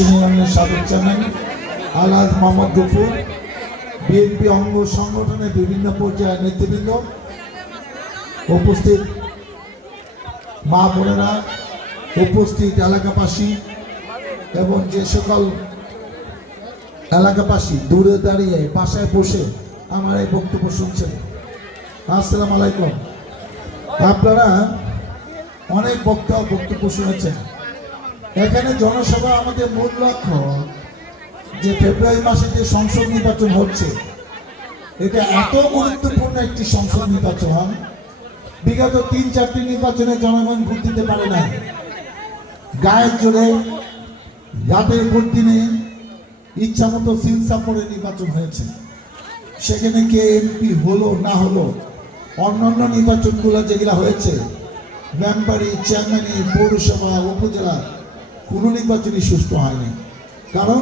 ইউনিয়নের সাবেক চেয়ারম্যান আলহাজ মোহাম্মদ গফুর বিএনপি অঙ্গ সংগঠনের বিভিন্ন পর্যায়ের নেতৃবৃন্দ উপস্থিত। মা বোনেরা উপস্থিত এলাকাবাসী এবং যে সকল এলাকাবাসী দূরে দাঁড়িয়ে বাসায় বসে আমার এই বক্তব্য শুনছেন। আসসালাম আলাইকুম। আপনারা অনেক বক্তা বক্তব্য শুনেছেন। এখানে জনসভা আমাদের মূল লক্ষ্য যে ফেব্রুয়ারি মাসে যে সংসদ নির্বাচন হচ্ছে, এটা এত গুরুত্বপূর্ণ একটি সংসদ নির্বাচন। বিগত তিন চারটি নির্বাচনে জনগণ ভোট দিতে পারে না গায়ের জোরে, রাতের ভোট দিনে ইচ্ছা মতো সিল সাপোর্টে নির্বাচন হয়েছে। সেখানে কে এমপি হলো, না হলো, অন্যান্য নির্বাচনগুলো যেগুলো হয়েছে, মেম্বারি, চেয়ারম্যানি, পৌরসভা, উপজেলা কোনো নির্বাচনই সুষ্ঠু হয়নি। কারণ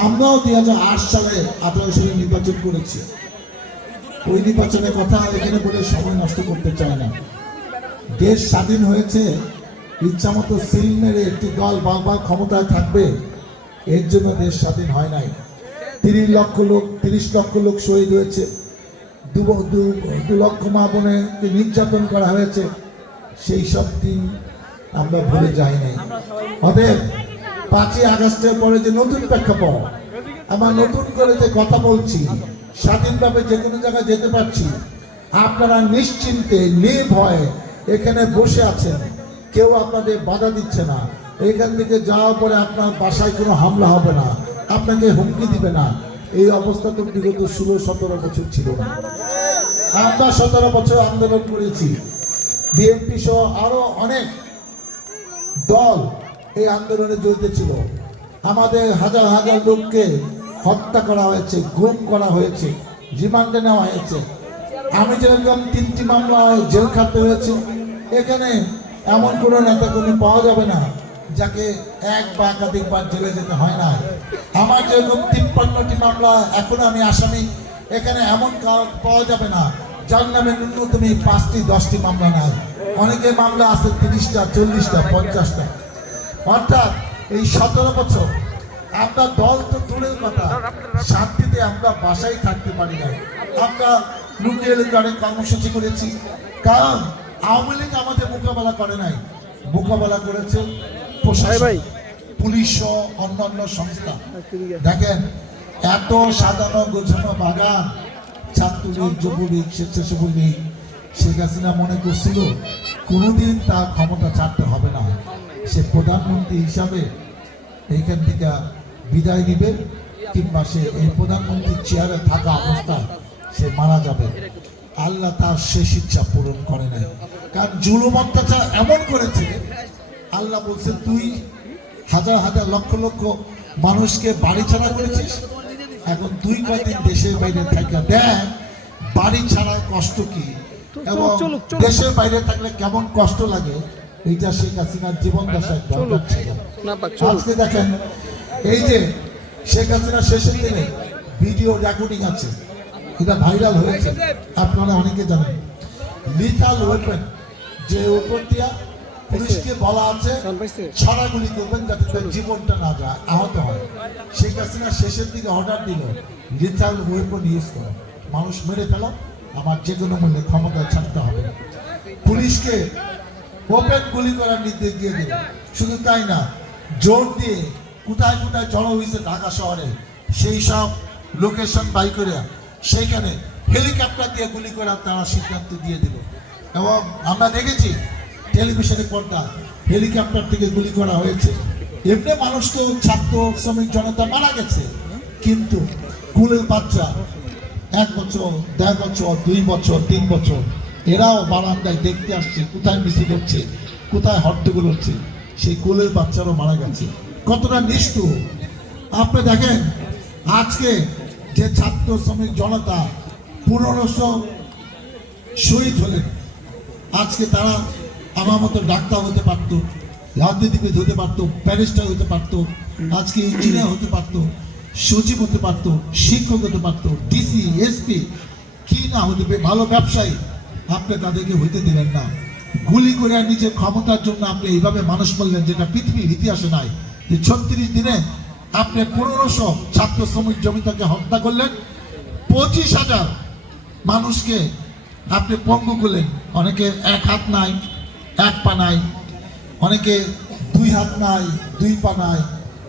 আমরাও দুই হাজার আট সালে আঠারো সালে নির্বাচন করেছি। ওই নির্বাচনের কথা এখানে বলে সময় নষ্ট করতে চায় না। দেশ স্বাধীন হয়েছে, ইচ্ছামতো সিল মেরে একটি দল বারবার ক্ষমতায় থাকবে, এর জন্য দেশ স্বাধীন হয় নাই। তিরিশ লক্ষ লোক, তিরিশ লক্ষ লোক শহীদ হয়েছে। দু দু- লক্ষ মা বোনেরকে নির্যাতন করা হয়েছে। সেই সব দিন আমরা ভুলে যাই নাই। অতএব পাঁচই আগস্টের পরে যে নতুন প্রেক্ষাপট, আমরা নতুন করে যে কথা বলছি, স্বাধীনভাবে যে কোনো জায়গায় যেতে পারছি, আপনারা নিশ্চিন্তে, নির্ভয়ে এখানে বসে আছেন। কেউ আপনাদের বাধা দিচ্ছে না। এখান থেকে যাওয়ার পরে আপনার বাসায় কোনো হামলা হবে না। আপনাকে হুমকি দিবে না। এই অবস্থা তো বিগত ষোলো, সতেরো বছর ছিল না। আমরা সতেরো বছর আন্দোলন করেছি। বিএনপি সহ আরও অনেক দল এই আন্দোলনে জড়িত ছিল। আমাদের হাজার হাজার লোককে হত্যা করা হয়েছে, গুম করা হয়েছে, রিমান্ডে নেওয়া হয়েছে। আমি যেরকম তিনটি মামলায় জেল খাটতে হয়েছে, এখানে এমন কোনো নেতা কোনো পাওয়া যাবে না যাকে এক বা একাধিকবার জেলে যেতে হয় না। আমার যেরকম তিপ্পান্নটি মামলা এখনও আমি আসামি, এখানে এমন পাওয়া যাবে না যার নামে ন্যূনতম পাঁচটি, দশটি মামলা নাই। অনেকে মামলা আছে তিরিশটা চল্লিশটা পঞ্চাশটা। অর্থাৎ এই সতেরো বছর আমরা দল তো দূরের কথা শান্তিতে আমরা বাসায় থাকতে পারি না আমরা লুকিয়ে লুকিয়ে অনেক কর্মসূচি করেছি কারণ আওয়ামী লীগ আমাদের মোকাবেলা করে নাই। মোকাবেলা করেছে প্রশাসন পুলিশ সহ অন্যান্য সংস্থা। দেখেন এত সাজানো গোছানো বাগান ছাত্রলীগ যুবলীগ স্বেচ্ছাসেবক লীগ শেখ হাসিনা মনে করছিল, কোনোদিন তার ক্ষমতা ছাড়তে হবে না। সে প্রধানমন্ত্রী হিসাবে এইখান থেকে বিদায় নিবে, কিংবা সে এই প্রধানমন্ত্রীর চেয়ারে থাকা অবস্থায় সে মারা যাবে। আল্লাহ তার শেষ ইচ্ছা পূরণ করে নাই। কারণ জুলুম অত্যাচার এমন করেছে, আল্লাহ বলছে তুই হাজার হাজার লক্ষ লক্ষ মানুষকে বাড়ি ছাড়া করেছিস, এখন তুই কদিন দেশের বাইরে থাকে দেখ, বাড়ি ছাড়ার কষ্ট কি? এবং। দেশের বাইরে থাকলে কেমন কষ্ট লাগে এইটা শেখ হাসিনার জীবন দশায় আজকে দেখেন এই যে শেখ হাসিনা শেষের দিনে ভিডিও রেকর্ডিং আছে এটা ভাইরাল হয়েছে আপনারা অনেকে জানেন। ওয়েপেন যে দিয়া পুলিশকে বলা আছে? ছড়াগুলি করবেন যাতে তার জীবনটা না যায় আহত হয়। শেখ হাসিনা শেষের দিকে অর্ডার দিল লিথাল ওয়েপন ইউজ করো। মানুষ মেরে ফেলো। আমার যে কোনো মূল্যে ক্ষমতা ছাড়তে হবে। পুলিশকে ওপেন গুলি করার নির্দেশ দিয়ে দিল শুধু তাই না, জোর দিয়ে কোথায় কোথায় জড়ো হয়েছে ঢাকা শহরে, সেই সব লোকেশন বাই করে সেইখানে হেলিকপ্টার দিয়ে গুলি করার তারা সিদ্ধান্ত দিয়ে দিল। এবং আমরা দেখেছি, টেলিভিশনে পর্দা, হেলিকপ্টার থেকে গুলি করা হয়েছে। এমনি মানুষ তো ছাত্র, শ্রমিক, জনতা মারা গেছে। কিন্তু কুলের বাচ্চা এক বছর, দেড় বছর, দুই বছর, তিন বছর। এরাও বারান্দায় দেখতে আসছে, কোথায় মিছিল হচ্ছে, কোথায় হট্টগোল হচ্ছে। সেই কোলের বাচ্চারও মারা গেছে। কতটা নিষ্ঠুর। আপনি দেখেন, আজকে যে ছাত্র শ্রমিক জনতা পনেরোশো শহীদ হলেন। আজকে তারা আমার মতো ডাক্তার হতে পারতো, রাজনীতিবিদ হতে পারতো, ব্যারিস্টার হতে পারতো, আজকে ইঞ্জিনিয়ার হতে পারতো। সচিব হতে পারতো, শিক্ষক হতে পারতো ডিসি এসপি কি না হতে ভালো ব্যবসায়ী, আপনি তাদেরকে হইতে দিলেন না। গুলি করে নিজের ক্ষমতার জন্য আপনি এইভাবে মানুষ বললেন যেটা পৃথিবীর ইতিহাসে নাই। যে ছত্রিশ দিনে আপনি পনেরোশো ছাত্র শ্রমিক জমিতাকে হত্যা করলেন, পঁচিশ হাজার মানুষকে আপনি পঙ্গু করলেন। অনেকে এক হাত নাই, এক পা নাই, অনেকে দুই হাত নাই, দুই পা নাই,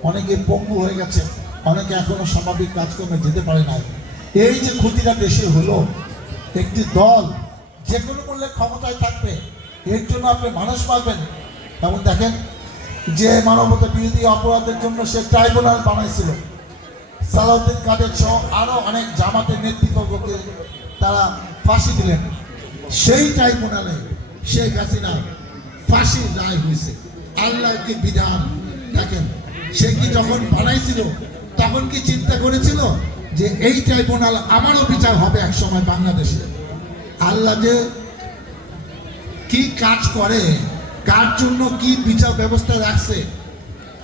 অনেকে পঙ্গু হয়ে গেছে। অনেকে এখনও স্বাভাবিক কাজকর্মে যেতে পারে নাই। এই যে ক্ষতিটা দেশে হলো, একটি দল যে কোনো মূল্যে ক্ষমতায় থাকবে, এর জন্য আপনি মানুষ পাবেন এবং দেখেন যে মানবতা বিরোধী অপরাধের জন্য সে ট্রাইব্যুনাল বানাইছিল। সালাউদ্দিন কাদের সহ আরও অনেক জামাতের নেতৃত্বকে তারা ফাঁসি দিলেন। সেই ট্রাইব্যুনালে শেখ হাসিনা ফাঁসির রায় হয়েছে। আল্লাহ কি বিধান? দেখেন, সে কি যখন বানাইছিল তখন কি চিন্তা করেছিল যে এই ট্রাইব্যুনাল আমারও বিচার হবে এক সময় বাংলাদেশে? আল্লাহ যে কি কাজ করে, কার জন্য কি বিচার ব্যবস্থা রাখছে,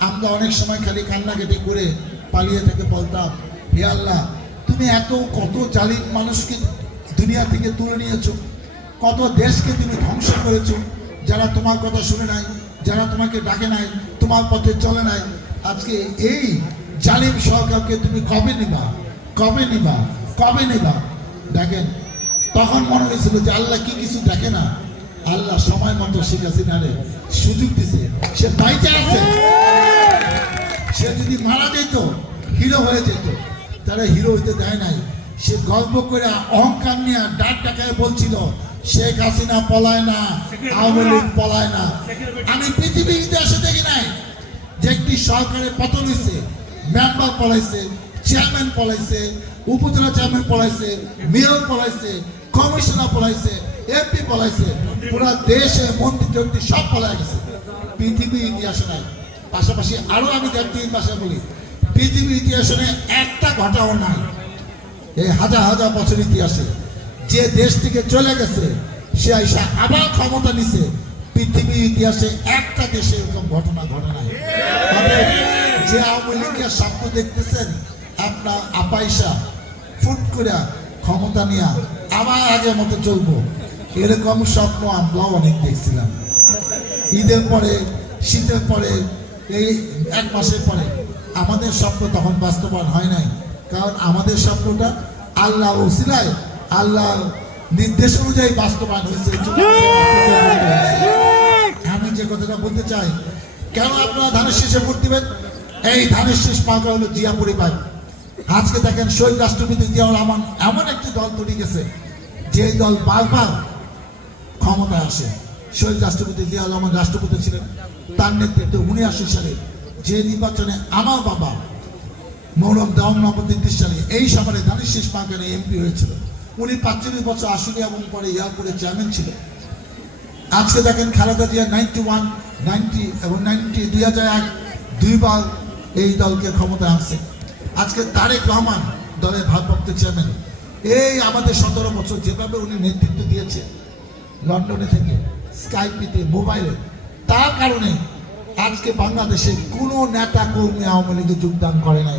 আমরা অনেক সময় খালি কান্নাকাটি করে পালিয়ে থেকে বলতাম, হে আল্লাহ, তুমি এত, কত জালিম মানুষকে দুনিয়া থেকে তুলে নিয়েছো, কত দেশকে তুমি ধ্বংস করেছ, যারা তোমার কথা শুনে নাই, যারা তোমাকে ডাকে নাই, তোমার পথে চলে নাই, আজকে এই জালিম সরকারকে তুমি কবে নিবা? কবে নিবা? কবে নিবা? দেখেন, তখন মনে হয়েছিল যে আল্লাহ কি কিছু দেখে না? আল্লাহ সময় মতো শেখ হাসিনারে সুযোগ দিছে। সে বাইচে আছে। সে যদি মারা যেত, হিরো হয়ে যেত, তারা হিরো হইতে দেয় নাই। সে গল্প করে অহংকার নিয়ে ডাক ডাকায় বলছিল, শেখ হাসিনা পলায় না, আওয়ামী লীগ পলায় না। আমি পৃথিবীর ইতিহাসে দেখি নাই যে একটি সরকারের পতন হয়েছে মেম্বার পলাইছে চেয়ারম্যান পলাইছে উপজেলা চেয়ারম্যান পলাইছে মেয়র পলাইছে কমিশনার পলাইছে এমপি পলাইছে পুরা দেশে মন্ত্রী টন্ত্রী সব পলাই গেছে। পৃথিবী ইতিহাসে নাই। পাশাপাশি আরও আমি জাতীয় ভাষা বলি পৃথিবীর ইতিহাসে একটা ঘটাও নাই। এই হাজার হাজার বছর ইতিহাসে যে দেশ থেকে চলে গেছে, সে আইসা আবার ক্ষমতা নিছে। পৃথিবীর ইতিহাসে একটা দেশে এরকম ঘটনা ঘটে নাই। যে আওয়ামী লীগের স্বপ্ন দেখতেছেন, আপনার আপাইসা ফুট করে ক্ষমতা নিয়ে আবার আগের মতো চলবো। এরকম স্বপ্ন আমরাও অনেক দেখছিলাম। ঈদের পরে, শীতের পরে, এই এক মাসের পরে আমাদের স্বপ্ন তখন বাস্তবায়ন হয় নাই। কারণ আমাদের স্বপ্নটা আল্লাহ ওসিলায় আল্লাহ নির্দেশ অনুযায়ী বাস্তবায়ন হয়েছে। আমি যে কথাটা বলতে চাই, কেন আপনারা ধানের শীষে ভোট দিবেন? এই ধানের শীষ পাওয়া হলো জিয়া পরিবার আজকে দেখেন শহীদ রাষ্ট্রপতি জিয়াউর রহমান এমন একটি দল তৈরি গেছে, যে দল বারবার ক্ষমতায় আসে। শহীদ রাষ্ট্রপতি জিয়াউর রহমান রাষ্ট্রপতি ছিলেন, তার নেতৃত্বে উনিআশি সালে যে নির্বাচনে আমার বাবা মৌরম দাম নবদ্বীপ সালে এই সভারে ধানের শেষ পাঁকানে এমপি হয়েছিল। উনি পাঁচচল্লিশ বছর আসলে এবং পরে ইয়ারপুরে চেয়ারম্যান ছিলেন। আজকে দেখেন Khaleda Zia ninety one, ninety এবং নাইনটি দুই হাজার এক দুইবার এই দলকে ক্ষমতায় আনছে। আজকে তারেক রহমান দলের ভারপ্রাপ্ত চেয়ারম্যান। এই আমাদের সতেরো বছর যেভাবে উনি নেতৃত্ব দিয়েছে, লন্ডনে থেকে স্কাইপিতে, মোবাইলে, তার কারণে আজকে বাংলাদেশে কোনো নেতা কর্মী আওয়ামী লীগে যোগদান করে নাই।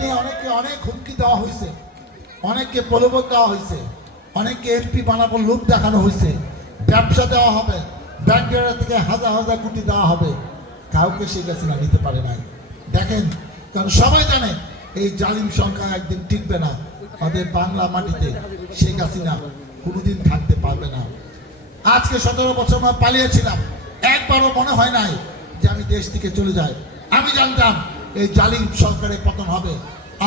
নিয়ে অনেককে অনেক হুমকি দেওয়া হয়েছে, অনেককে প্রলোভন দেওয়া হয়েছে, অনেককে এমপি বানাবো লোক দেখানো হয়েছে। ব্যবসা দেওয়া হবে, ব্যাংকের থেকে হাজার হাজার কোটি দেওয়া হবে। কাউকে শেখ হাসিনা নিতে পারে নাই। দেখেন, কারণ সবাই জানে এই জালিম সংখ্যা একদিন টিকবে না। আমাদের বাংলা মাটিতে শেখ হাসিনা কোনোদিন থাকতে পারবে না। আজকে সতেরো বছর আমরা পালিয়েছিলাম। একবারও মনে হয় নাই যে আমি দেশ থেকে চলে যাই। আমি জানতাম এই জালিম সরকারের পতন হবে।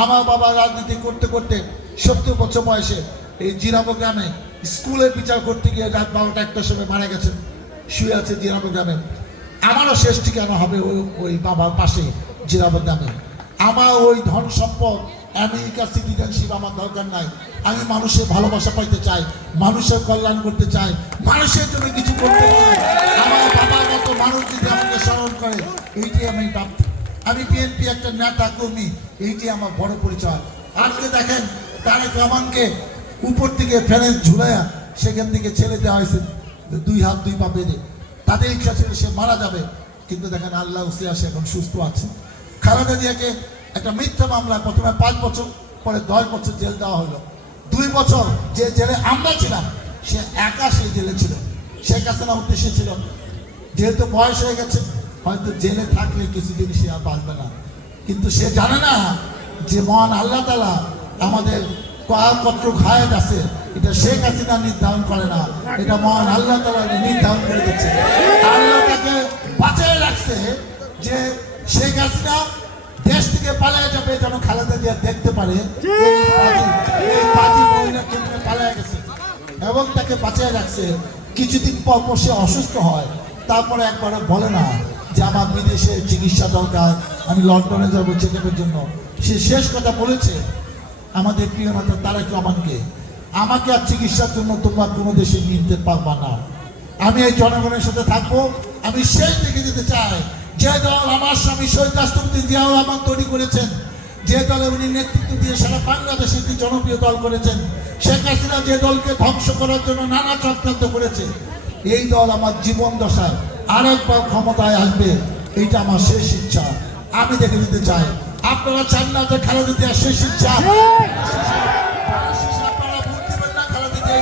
আমার বাবা রাজনীতি করতে করতে সত্তর বছর বয়সে এই জিরাবো গ্রামে স্কুলের বিচার করতে গিয়ে রাত বারোটা একটার সময় মারা গেছে শুয়ে আছে জিরাবো গ্রামে। আমারও শেষ ঠিকানা হবে ওই বাবার পাশে জিরাবো গ্রামে। আমার ওই ধন সম্পদ, আমেরিকা সিটিজেনশিপ আমার দরকার নাই। আমি মানুষের ভালোবাসা পাইতে চাই, মানুষের কল্যাণ করতে চাই, মানুষের জন্য কিছু করতে আমার বাবার মতো মানুষ যদি আমাকে স্মরণ করে, এইটি আমি প্রাপ্ত আমি বিএনপি একটা নেতা কর্মী, এইটি আমার বড় পরিচয়। আজকে দেখেন, তারেক রহমানকে উপর থেকে ফেলে ঝুলাইয়া সেখান থেকে ছেড়ে দেওয়া হয়েছে। দুই হাত দুই পা বেঁধে। তাদের ইচ্ছা ছিল সে মারা যাবে। কিন্তু দেখেন আল্লাহ উসিয়া সে এখন সুস্থ আছে। খালেদা জিয়াকে একটা মিথ্যা মামলা প্রথমে পাঁচ বছর, পরে দশ বছর জেল দেওয়া হলো। দুই বছর যে জেলে আমরা ছিলাম, সে একা সেই জেলে ছিল। শেখ হাসিনা উদ্দেশ্যে ছিল, যেহেতু বয়স হয়ে গেছে, হয়তো জেলে থাকলে কিছুদিন সে আর বাঁচবে না। কিন্তু সে জানে না যে মহান আল্লাহ তালা আমাদের কত খায়াত আছে। এটা শেখ হাসিনা নির্ধারণ করে না। এটা মহান আল্লাহ তালা নির্ধারণ করে দিচ্ছে। আল্লাহ তাকে বাঁচিয়ে রাখছে যে শেখ হাসিনা দেশ থেকে পালিয়ে যাবে যেন খালেদা জিয়া দেখতে পারে। এবং তাকে বাঁচিয়ে রাখছে। কিছুদিন পর পর সে অসুস্থ হয়। তারপরে একবারে বলে না যে আমার বিদেশে চিকিৎসা দরকার, আমি লন্ডনে যাব চেক জন্য। সে শেষ কথা বলেছে। আমাদের প্রিয় নেতা তারেক রহমানকে। আমাকে আর চিকিৎসার জন্য তোমরা কোনো দেশে নিয়ে যেতে পারবা না। আমি এই জনগণের সাথে থাকব। আমি সেই থেকে যেতে চাই। যে দল আমার স্বামী শহীদ রাষ্ট্রপতি জিয়াউর রহমান তৈরি করেছেন, যে দলে উনি নেতৃত্ব দিয়ে সারা বাংলাদেশে একটি জনপ্রিয় দল করেছেন, শেখ হাসিনা যে দলকে ধ্বংস করার জন্য নানা চক্রান্ত করেছে, এই দল আমার জীবন দশায় আরেকবার ক্ষমতায় আসবে। এইটা আমার শেষ ইচ্ছা। আমি দেখে নিতে চাই। আপনারা চান না যে খালেদা জিয়ার শেষ ইচ্ছা?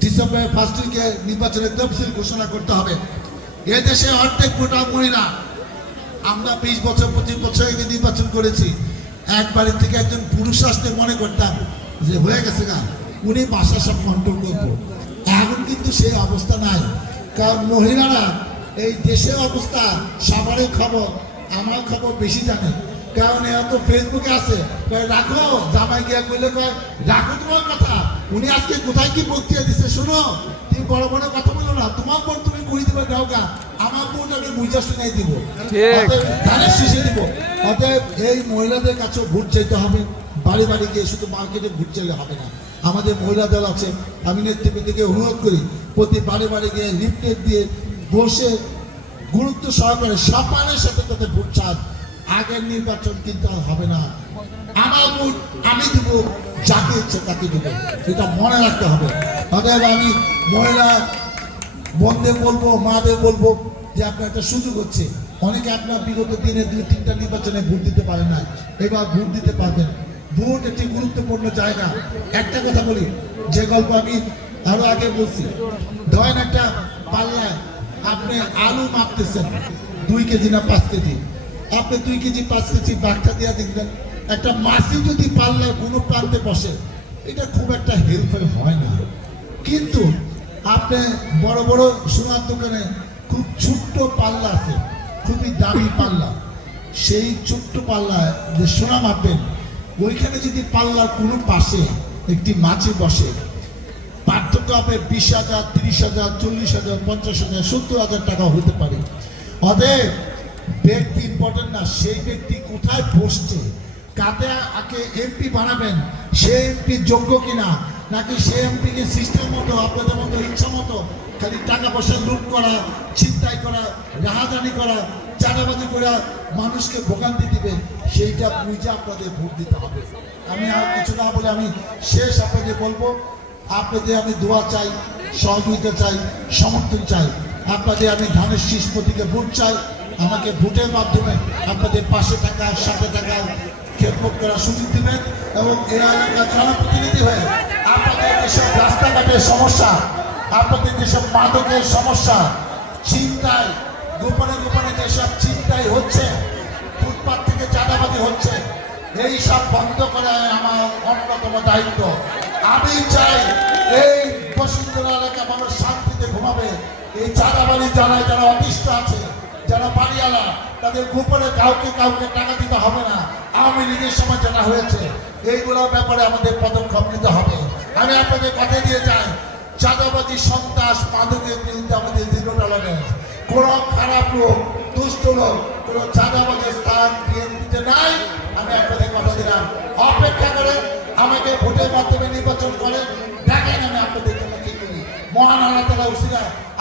ডিসেম্বরের ফার্স্ট উইকে নির্বাচনের তফসিল ঘোষণা করতে হবে। এ দেশে অর্ধেক ভোটার মহিলা। আমরা বিশ বছর, পঁচিশ বছর আগে নির্বাচন করেছি। এক থেকে একজন পুরুষ আসতে মনে করতাম যে, হয়ে গেছে না উনি বাসা সব কন্ট্রোল করব। এখন কিন্তু সেই অবস্থা নাই। কারণ মহিলারা এই দেশের অবস্থা, সবারই খবর, আমার খবর বেশি জানে। কারণ এরা তো ফেসবুকে আছে। কয় রাখো। জামাই গিয়া কইলে কয় রাখো তোমার কথা। উনি আজকে কোথায় কি বক্তৃতা দিচ্ছে শোনো? তুমি বড় বড় কথা বলো না তোমার বোন তুমি কই দিবে আমার বোন আমি বুঝা শুনাই দিব। ধানের শীষে দিব। অতএব এই মহিলাদের কাছেও ভোট চাইতে হবে। বাড়ি বাড়ি গিয়ে শুধু মার্কেটে ভোট চাইলে হবে না। আমাদের মহিলা দল আছে আমি নেতৃবৃন্দকে অনুরোধ করি প্রতি বাড়ি বাড়ি গিয়ে লিফলেট দিয়ে বসে গুরুত্ব সহকারে সম্মানের সাথে তাদের ভোট চান। আগের নির্বাচন কিন্তু হবে না। আমার ভোট আমি দেবো, যাকে ইচ্ছে তাকে দেবো। এটা মনে রাখতে হবে। অতএব আমি মহিলা বন্ধে বলব, মাদের বলব যে আপনার একটা সুযোগ হচ্ছে। অনেকে আপনার বিগত দিনে দুই, তিনটা নির্বাচনে ভোট দিতে পারেন না এবার ভোট দিতে পারবেন। ভোট একটি গুরুত্বপূর্ণ জায়গা। একটা কথা বলি, যে গল্প আমি আরও আগে বলছি। ধরেন একটা পাল্লায় আপনি আলু মাপতেছেন, দুই কেজি না পাঁচ কেজি। আপনি দুই কেজি পাঁচ কেজি বাচ্চা দিয়ে দেখবেন। একটা মাছি যদি পাল্লায় কোনো প্রান্তে বসে, এটা খুব একটা হেল্পফুল হয় না। কিন্তু আপনি বড় বড় সোনার দোকানে খুব ছোট্ট পাল্লা আছে, খুবই দামি পাল্লা, সেই ছোট্ট পাল্লায় যে সোনা মাপবেন, ওইখানে যদি পাল্লার কোনো পাশে একটি মাছি বসে, পার্থক্য হবে বিশ হাজার, তিরিশ হাজার, চল্লিশ হাজার, পঞ্চাশ হাজার, সত্তর হাজার টাকা হতে পারে। অতএব ব্যক্তি ইম্পর্টেন্ট না, সেই ব্যক্তি কোথায় বসছে? কাতে আগে এমপি বানাবেন? সে এমপি যোগ্য কিনা? নাকি সে এমপিকে সিস্টেম মতো, আপনাদের মতো, ইচ্ছা মতো, খালি টাকা পয়সা লুট করা, ছিনতাই করা রাহাজানি করা, চাঁদাবাজি করা মানুষকে ভোগান্তি দিবে? সেইটা বুঝে আপনাদের ভোট দিতে হবে। আমি আর কিছু না বলে আমি শেষ আপনাদের বলব। আপনাদের আমি দোয়া চাই, সহযোগিতা চাই, সমর্থন চাই। আপনাদের আমি ধানের শীষ প্রতীকে ভোট চাই। আমাকে ভোটের মাধ্যমে আপনাদের পাশে থাকা সাথে থাকা খেদমত করার সুযোগ দেবেন এবং এই এলাকার জনপ্রতিনিধি হয়ে আপনাদের যেসব রাস্তাঘাটের সমস্যা, আপনাদের যেসব মাদকের সমস্যা চিন্তায় গোপনে গোপনে যেসব চিন্তাই হচ্ছে, ফুটপাত থেকে চাঁদাবাজি হচ্ছে, এই সব বন্ধ করা আমার অন্যতম দায়িত্ব। আমি চাই এই বসুন্ধরা এলাকা মানুষ শান্তিতে ঘুমাবে, এই চাঁদাবাড়ি যারা যারা অতিষ্ঠ আছে যারা বাড়িওয়ালা, তাদের গোপনে কাউকে কাউকে টাকা দিতে হবে না। আওয়ামী লীগের সময় যেটা হয়েছে, এইগুলোর ব্যাপারে আমাদের পদক্ষেপ নিতে হবে। আমি আপনাদের কথা দিয়ে যাই চাঁদাবাজি সন্ত্রাস মাদকের বিরুদ্ধে আমাদের জিরো টলারেন্স কোন খারাপ লোক, দুষ্ট লোক, কোন চাঁদাবাজের স্থান বিএনপিতে নাই। আমি আপনাদের কথা দিলাম। অপেক্ষা করে আমাকে ভোটের মাধ্যমে নির্বাচন করে দেখেন আমি আপনাদের জন্য কি করি মহান আল্লাহ তালা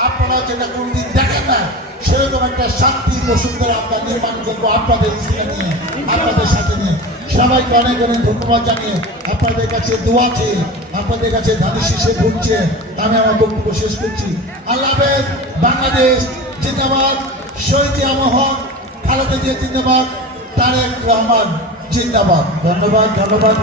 আপনারা যেটা কোনদিন দেখেন না, সেরকম একটা শান্তি বসুন্ধরা আমরা নির্মাণ করব আপনাদের নিয়ে, আপনাদের সাথে নিয়ে। সবাইকে অনেক অনেক ধন্যবাদ জানিয়ে আপনাদের কাছে দোয়া চেয়ে, আপনাদের কাছে ঘুরছে আমি আমার বক্তব্য শেষ করছি। আল্লাহ বাংলাদেশ জিন্দাবাদ, শহীদ আমহন খালেদা জিন্দাবাদ, তারেক রহমান জিন্দাবাদ। ধন্যবাদ ধন্যবাদ।